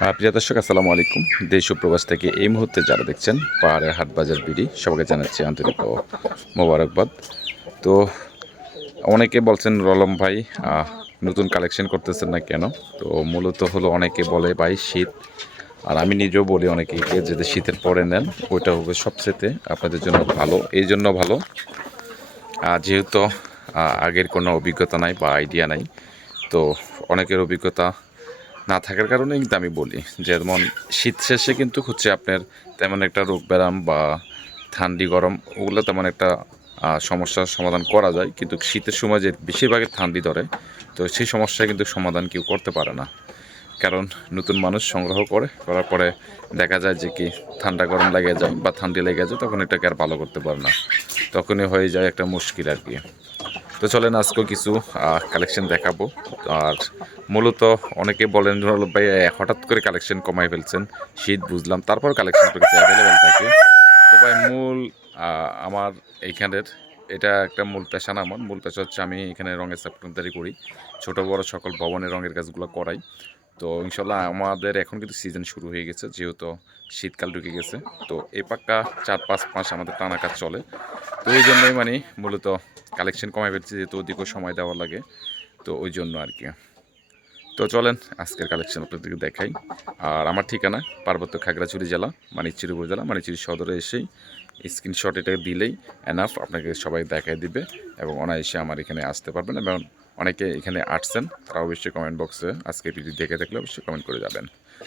প্রিয় দর্শক আসসালামু আলাইকুম। দেশ প্রবাস থেকে এই মুহূর্তে যারা দেখছেন পাহাড়ের হাট বাজার বিডি সবাইকে জানাচ্ছি আন্তরিক মোবারকবাদ। তো অনেকে বলছেন রলম ভাই নতুন কালেকশন করতেছেন না কেন? তো মূলত হলো অনেকে বলে ভাই শীত। আর আমি নিজেও বলি অনেকে যদি শীতের পরে নেন ওইটা হবে সবচেয়ে আপনাদের জন্য ভালো এই জন্য ভালো। আহ, যেহেতু আগের কোনো অভিজ্ঞতা নাই বা আইডিয়া নাই তো অনেকের অভিজ্ঞতা না থাকার কারণে কিন্তু আমি বলি, যেমন শীত শেষে কিন্তু হচ্ছে আপনার তেমন একটা রোগ ব্যায়াম বা ঠান্ডি গরম ওগুলো তেমন একটা সমস্যার সমাধান করা যায়। কিন্তু শীতের সময় যে বেশিরভাগই ঠান্ডি ধরে, তো সেই সমস্যা কিন্তু সমাধান কেউ করতে পারে না। কারণ নতুন মানুষ সংগ্রহ করে, করার পরে দেখা যায় যে কি ঠান্ডা গরম লেগে যায় বা ঠান্ডি লেগে যায়, তখন এটাকে আর ভালো করতে পারে না। তখনই হয়ে যায় একটা মুশকিল আর কি। তো চলেন আজকে কিছু কালেকশন দেখাবো। আর মূলত অনেকে বলেন ভাই হঠাৎ করে কালেকশন কমাই ফেলছেন, শীত বুঝলাম তারপর কালেকশন করেছে অ্যাভেলেবেল থাকে। তো ভাই, মূল আমার এইখানের, এটা একটা মূল পেশা আমার। মূল পেশা হচ্ছে আমি এখানে রঙের সাপ্তারি করি, ছোটো বড় সকল ভবনের রঙের কাজগুলো করাই। তো ইনশাল্লাহ আমাদের এখন কিন্তু সিজন শুরু হয়ে গেছে, যেহেতু শীতকাল ঢুকে গেছে। তো এই পাক্কা চার পাঁচ মাস আমাদের টানা কাজ চলে। তো ওই জন্যই মানে মূলত কালেকশন কমাই ফেলছি, যেহেতু অধিক সময় দেওয়া লাগে। তো ওই জন্য আর কি। তো চলেন, আজকের কালেকশন আপনাদেরকে দেখাই। আর আমার ঠিকানা, পার্বত্য খাগড়াছড়ি জেলা মানিকচুরি উপজেলা মানিকচুরি সদরে এসেই স্ক্রিনশট এটা দিলেই এনাফ আপনাকে সবাই দেখাই দিবে এবং অনায়াসে আমার এখানে আসতে পারবেন। এবং অনেকে এখানে আসছেন, তারা অবশ্যই কমেন্ট বক্সে আজকে ভিডিও দেখে থাকলে অবশ্যই কমেন্ট করে যাবেন।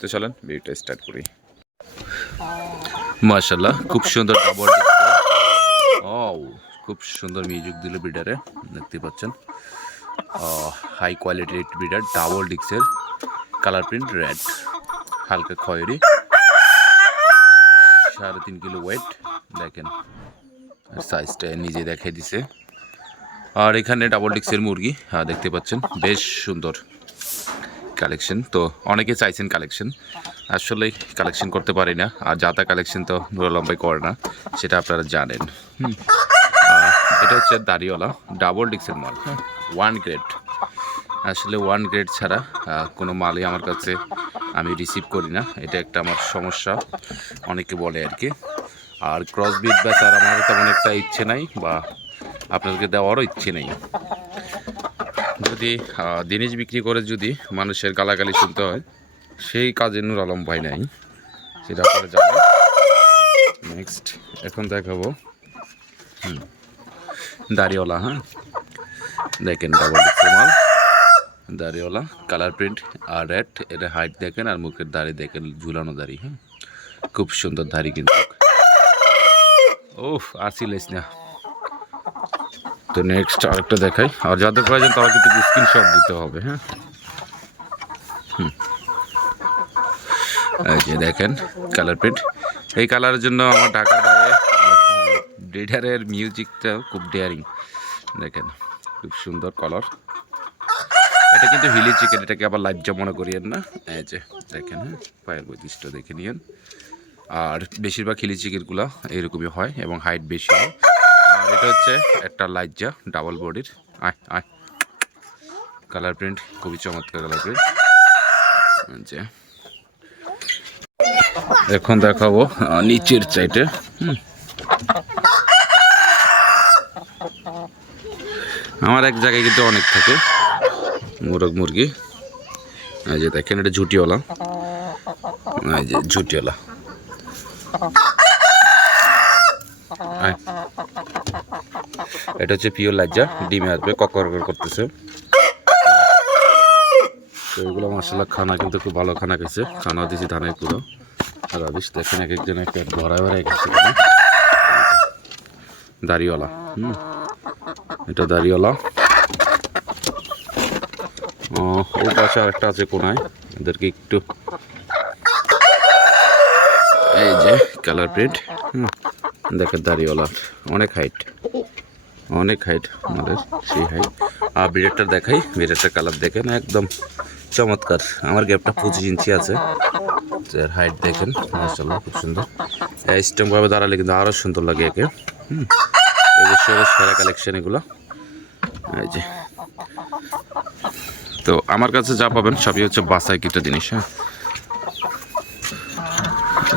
তো চলেন ভিডিওটা স্টার্ট করি। মাশাল্লাহ খুব সুন্দর ডাবল ও খুব সুন্দর মিউজিক দিল বিডারে দেখতে পাচ্ছেন। হাই কোয়ালিটির ব্রিডার ডাবল ডিক্সের কালার প্রিন্ট রেড হালকা খয়েরি। সাড়ে তিন কিলো ওয়েট দেখেন সাইজটা নিজে দেখাই দিছে। আর এখানে ডাবল ডিক্সের মুরগি হ্যাঁ দেখতে পাচ্ছেন, বেশ সুন্দর কালেকশন তো অনেকে চাইছেন কালেকশন আসলে কালেকশন করতে পারি না, আর যাতা কালেকশন তো নুরালম্বাই করে না, সেটা আপনারা জানেন। এটা হচ্ছে দাড়িওয়ালা ডাবল ডিক্সের মাল ওয়ান গ্রেড আসলে ওয়ান গ্রেড ছাড়া কোনো মালই আমার কাছে আমি রিসিভ করি না, এটা একটা আমার সমস্যা, অনেকে বলে আর কি। আর ক্রস বিট বেচার আমার তেমন একটা ইচ্ছে নাই, বা আপনাদেরকে দেওয়ারও ইচ্ছে নেই। যদি জিনিস বিক্রি করে যদি মানুষের গালাগালি শুনতে হয়, সেই কাজে নুর আলম ভাই নাই। সেটা আপনারা জানেন। নেক্সট এখন দেখাবো। হুম, দাড়িওয়ালা হ্যাঁ? দেখেন ডাবল মাল দাড়িওয়ালা কালার প্রিন্ট আর রেড এটা হাইট দেখেন আর মুখের দাড়ি দেখেন, ঝুলানো দাড়ি হ্যাঁ? খুব সুন্দর দাড়ি কিন্তু। ওহ আসিলেস না তো নেক্সট আরেকটা দেখাই। আর যাদের প্রয়োজন তারা কিন্তু স্ক্রিনশট দিতে হবে হ্যাঁ? হুম। এই যে দেখেন কালার প্রিন্ট এই কালারের জন্য আমার ঢাকার বাইরে ব্রিডারের মিউজিকটা খুব ডেয়ারিং দেখেন, খুব সুন্দর কালার এটা কিন্তু হিলি চিকেন এটাকে আবার লাজ্জা মনে করিয়েন না। এই যে, দেখেন হ্যাঁ? পায়ের বৈশিষ্ট্য দেখে নিয়েন। আর বেশিরভাগ হিলি চিকেনগুলো এরকমই হয় এবং হাইট বেশি হয়। এটা হচ্ছে একটা লাজ্জা ডাবল বডির আয় আয়। কালার প্রিন্ট খুবই চমৎকার কালার প্রিন্ট যে এখন দেখাবো নিচের হুম। আমার এক জায়গায় কিন্তু অনেক থাকে, মোরগ মুরগি। এই যে দেখেন, এটা ঝুটিওয়ালা। এই যে ঝুটিওয়ালা। এটা হচ্ছে পিওর লাজ্জা ডিমে আসবে, ককর করতেছে। তো এগুলো মশলা খানা কিন্তু খুব ভালো খানা খাইছে খানা দিয়েছি ধানের পুরো রাবিশ দেখেন এক একজনের পেট ভরায় ভরায় গেছে। দাড়িওয়ালা, হুম। এটা দাড়িওয়ালা। ও পাশে আরেকটা আছে কোনায়। এদেরকে একটু এই যে কালার প্রিন্ট হুম। দেখেন দাড়িওয়ালা, অনেক হাইট অনেক হাইট আমাদের, সেই হাইট আর বিরাটটা দেখাই বিরাটটার কালার দেখেন, একদম চমৎকার। আমার গ্যাপটা পঁচিশ ইঞ্চি আছে। এর হাইট দেখেন মাসাল্লাহ খুব সুন্দর। স্ট্রংভাবে দাঁড়ালে কিন্তু আরও সুন্দর লাগে একে। হুম এবছরের সেরা কালেকশন এগুলো। এই যে। তো আমার কাছে যা পাবেন সবই হচ্ছে বাসাই কিটা জিনিস হ্যাঁ।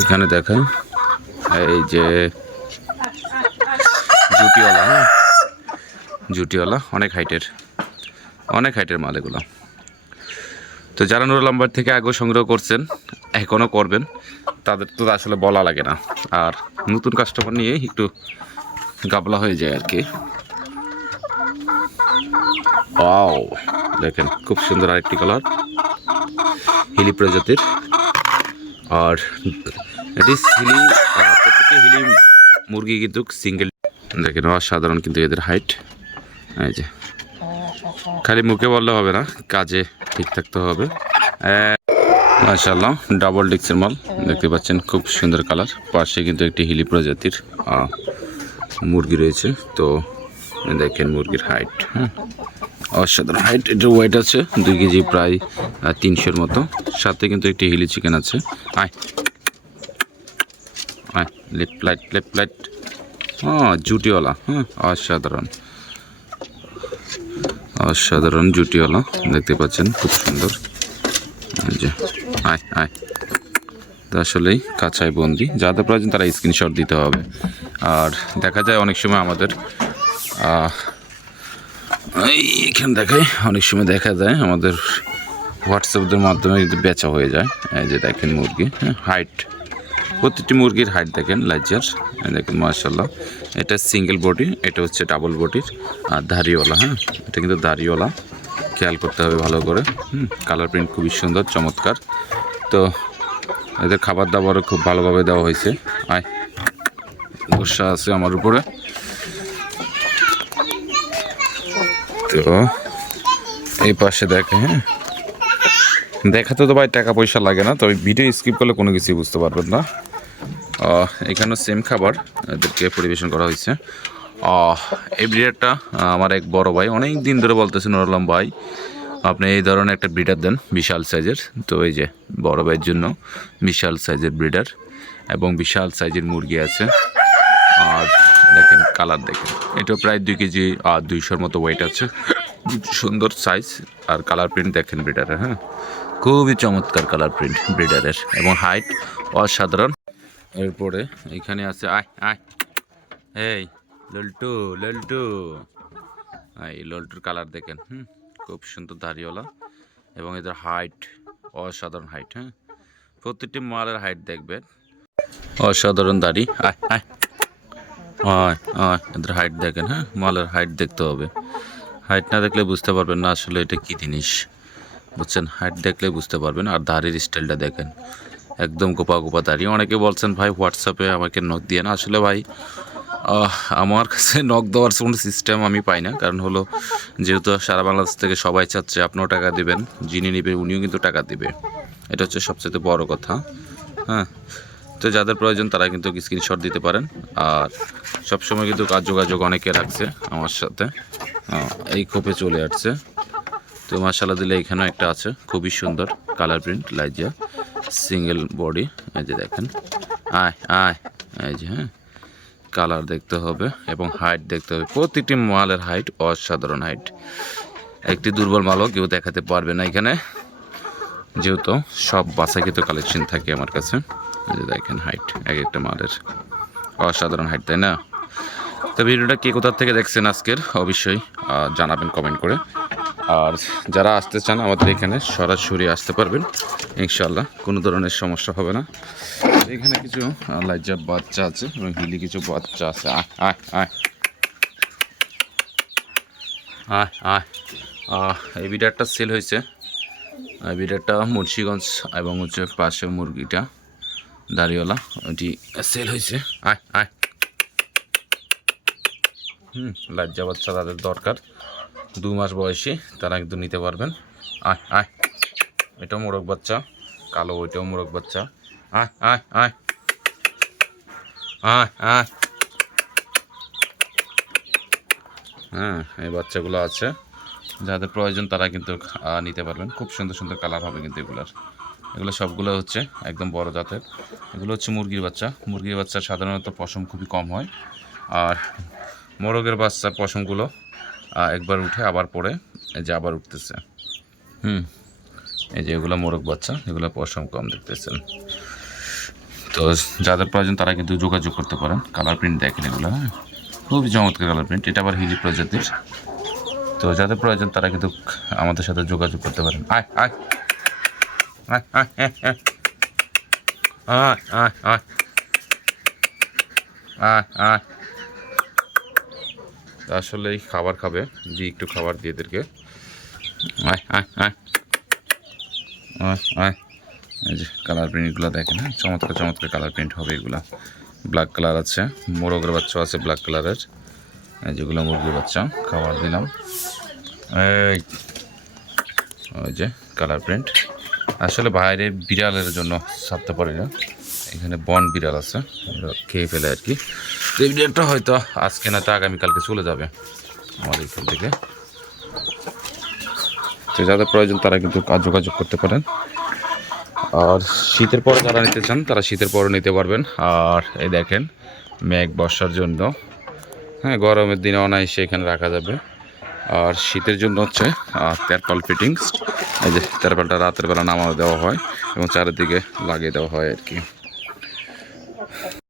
এখানে দেখাই এই যে জুটিওয়ালা হ্যাঁ। জুটিওয়ালা, অনেক হাইটের অনেক হাইটের মাল এগুলো। তো যারা নুরুল নাম্বার থেকে আগেও সংগ্রহ করছেন এখনও করবেন, তাদের তো আসলে বলা লাগে না। আর নতুন কাস্টমার নিয়ে একটু গাবলা হয়ে যায় আর কি। ওয়াও দেখেন, খুব সুন্দর আরেকটি কালার হিলি প্রজাতির। আর হিলি প্রত্যেকটি হিলি মুরগি কিন্তু সিঙ্গেল দেখেন, অসাধারণ কিন্তু এদের হাইট এই যে। খালি মুখে বললে হবে না, কাজে ঠিক থাকতে হবে। মাশাল্লাহ ডাবল ডিক্সের মাল, দেখতে পাচ্ছেন, খুব সুন্দর কালার। পাশে কিন্তু একটি হিলি প্রজাতির মুরগি রয়েছে। তো দেখেন মুরগির হাইট হ্যাঁ অসাধারণ হাইট এটা ওয়েট আছে, দুই কেজি প্রায় তিনশোর মতো। সাথে কিন্তু একটি হিলি চিকেন আছে। আয়। আয় লেফট লাইট লেফট লাইট হ্যাঁ জুটিওয়ালা হ্যাঁ অসাধারণ। অসাধারণ জুটিওয়ালা দেখতে পাচ্ছেন খুব সুন্দর। আয় আয়। আসলেই কাছায় বন্দি। যাদের প্রয়োজন তারা স্ক্রিনশট দিতে হবে। আর দেখা যায় অনেক সময় আমাদের আহ, এই এখানে দেখাই অনেক সময় দেখা যায় আমাদের হোয়াটসঅ্যাপের মাধ্যমে বেচা হয়ে যায়। এই যে দেখেন মুরগি হ্যাঁ হাইট প্রতিটি মুরগির হাইট দেখেন, লাইজার দেখেন মার্শাল্লাহ এটা সিঙ্গেল বডি এটা হচ্ছে ডাবল বডির আর ধারিওয়ালা হ্যাঁ? এটা কিন্তু ধারিওয়ালা খেয়াল করতে হবে ভালো করে। হুম কালার প্রিন্ট খুবই সুন্দর, চমৎকার। তো এদের খাবার দাবারও খুব ভালোভাবে দেওয়া হয়েছে। আয়, গোসা আছে আমার উপরে। তো এই পাশে দেখে হ্যাঁ? দেখাতে তো ভাই টাকা পয়সা লাগে না তবে ভিডিও স্কিপ করলে কোনো কিছুই বুঝতে পারবেন না। এখানেও সেম খাবার এদেরকে পরিবেশন করা হয়েছে। এই ব্রিডারটা আমার এক বড় ভাই, অনেক দিন ধরে বলতেছে নুরুল্লাম ভাই, আপনি এই ধরনের একটা ব্রিডার দেন, বিশাল সাইজের তো এই যে, বড় ভাইয়ের জন্য বিশাল সাইজের ব্রিডার এবং বিশাল সাইজের মুরগি আছে। আর দেখেন কালার দেখেন। এটা প্রায় দুই কেজি আর দুইশোর মতো ওয়েট আছে। সুন্দর সাইজ আর কালার প্রিন্ট দেখেন ব্রিডারের হ্যাঁ? খুবই চমৎকার কালার প্রিন্ট ব্রিডারের এবং হাইট অসাধারণ। এরপরে এখানে আছে, আয় আয়। এই, লল্টু লল্টু। এই, লল্টুর কালার দেখেন, হুম, খুব সুন্দর দাড়িওয়ালা এবং এদের হাইট অসাধারণ হাইট হ্যাঁ। প্রতিটি মালের হাইট দেখবেন। অসাধারণ দাড়ি, আয় আয়। এদের হাইট দেখেন হ্যাঁ মালের হাইট দেখতে হবে। হাইট না দেখলে বুঝতে পারবেন না আসলে এটা কী জিনিস। বুঝছেন? হাইট দেখলে বুঝতে পারবেন, আর দাড়ির স্টাইলটা দেখেন। একদম গোপা গোপা দাঁড়িয়ে। অনেকে বলছেন, ভাই হোয়াটসঅ্যাপে আমাকে নখ দিয়ে না। আসলে ভাই আমার কাছে নখ দেওয়ার কোনো সিস্টেম আমি পাই না। কারণ হলো, যেহেতু সারা বাংলাদেশ থেকে সবাই চাচ্ছে, আপনিও টাকা দিবেন, যিনি নেবে উনিও কিন্তু টাকা দিবে। এটা হচ্ছে সবচেয়ে বড় কথা। হ্যাঁ তো যাদের প্রয়োজন তারা কিন্তু স্ক্রিনশট দিতে পারেন। আর সবসময় কিন্তু কাজ যোগাযোগ অনেকে রাখছে আমার সাথে। এই খোপে চলে আসছে। তো মাসালা দিলে এখানেও একটা আছে। খুবই সুন্দর কালার প্রিন্ট লাইজা সিঙ্গেল বডি এই যে দেখেন। আয় আয়, এই যে হ্যাঁ। কালার দেখতে হবে এবং হাইট দেখতে হবে। প্রতিটি মালের হাইট অসাধারণ হাইট একটি দুর্বল মালও কেউ দেখাতে পারবে না এখানে। যেহেতু সব বাসাকৃত কালেকশন থাকে আমার কাছে। যে দেখেন হাইট এক একটা মালের অসাধারণ হাইট তাই না? তো ভিডিওটা কে কোথার থেকে দেখছেন আজকের? অবশ্যই জানাবেন কমেন্ট করে। আর যারা আসতে চান আমাদের এখানে সরাসরি আসতে পারবেন। ইনশাল্লাহ কোনো ধরনের সমস্যা হবে না। এখানে কিছু লাইজা বাচ্চা আছে এবং হিলি কিছু বাচ্চা আছে। আয় আয় আয়। আয় এই বিডারটা সেল হয়েছে। এই বিডারটা মুন্সিগঞ্জ এবং হচ্ছে পাশে মুরগিটা, দাড়িওয়ালা ওটি সেল হয়েছে। আয় আয়। হুম লাজ্জা বাচ্চা তাদের দরকার। দু মাস বয়সী, তারা কিন্তু নিতে পারবেন। আয় আয়। এটাও মোরগ বাচ্চা, কালো ওইটাও মোরগ বাচ্চা। আয় আয় আয়। আয় হ্যাঁ এই বাচ্চাগুলো আছে। যাদের প্রয়োজন, তারা কিন্তু নিতে পারবেন। খুব সুন্দর সুন্দর কালার হবে কিন্তু এগুলার। এগুলো সবগুলো হচ্ছে একদম বড় জাতের। এগুলো হচ্ছে মুরগির বাচ্চা। মুরগির বাচ্চা সাধারণত পশম খুবই কম হয়। আর মোরগের বাচ্চা পশমগুলো একবার উঠে, আবার পরে এই যে আবার উঠতেছে। হুম, এই যে এগুলো মোরগ বাচ্চা, এগুলো পশম কম দেখতেছেন। তো যাদের প্রয়োজন তারা কিন্তু যোগাযোগ করতে পারেন কালার প্রিন্ট দেখেন এগুলো হ্যাঁ? খুবই চমৎকার কালার প্রিন্ট এটা আবার হিলি প্রজাতির। তো যাদের প্রয়োজন তারা কিন্তু আমাদের সাথে যোগাযোগ করতে পারেন। আয় আয় আয় আয়। আয় আয় আয়। আয় আয়। তা আসলে এই খাবার খাবে। দিয়ে একটু খাবার দিয়ে এদেরকে। এই যে কালার প্রিন্টগুলো দেখেন হ্যাঁ? চমৎকার চমৎকার কালার প্রিন্ট হবে এগুলো। ব্ল্যাক কালার আছে, মোরগের বাচ্চাও আছে ব্ল্যাক কালারের এই যেগুলো মুরগির বাচ্চা, খাবার দিলাম। এই, ওই যে কালার প্রিন্ট আসলে বাইরে বিড়ালের জন্য ছাড়তে পারি না। এখানে বন বিড়াল আছে খেয়ে ফেলে আর কি। এই হয়তো আজকে না তো আগামীকালকে চলে যাবে আমার এখান থেকে। তো যাদের প্রয়োজন তারা কিন্তু কাজ যোগাযোগ করতে পারেন। আর শীতের পরে যারা নিতে চান, তারা শীতের পরে নিতে পারবেন। আর এই দেখেন, মেঘ বর্ষার জন্য। হ্যাঁ গরমের দিনে অনায়াসে এখানে রাখা যাবে। আর শীতের জন্য হচ্ছে তেরপাল ফিটিংস এই যে তেরপালটা রাতের বেলা নামানো দেওয়া হয় এবং চারিদিকে লাগিয়ে দেওয়া হয় আর কি।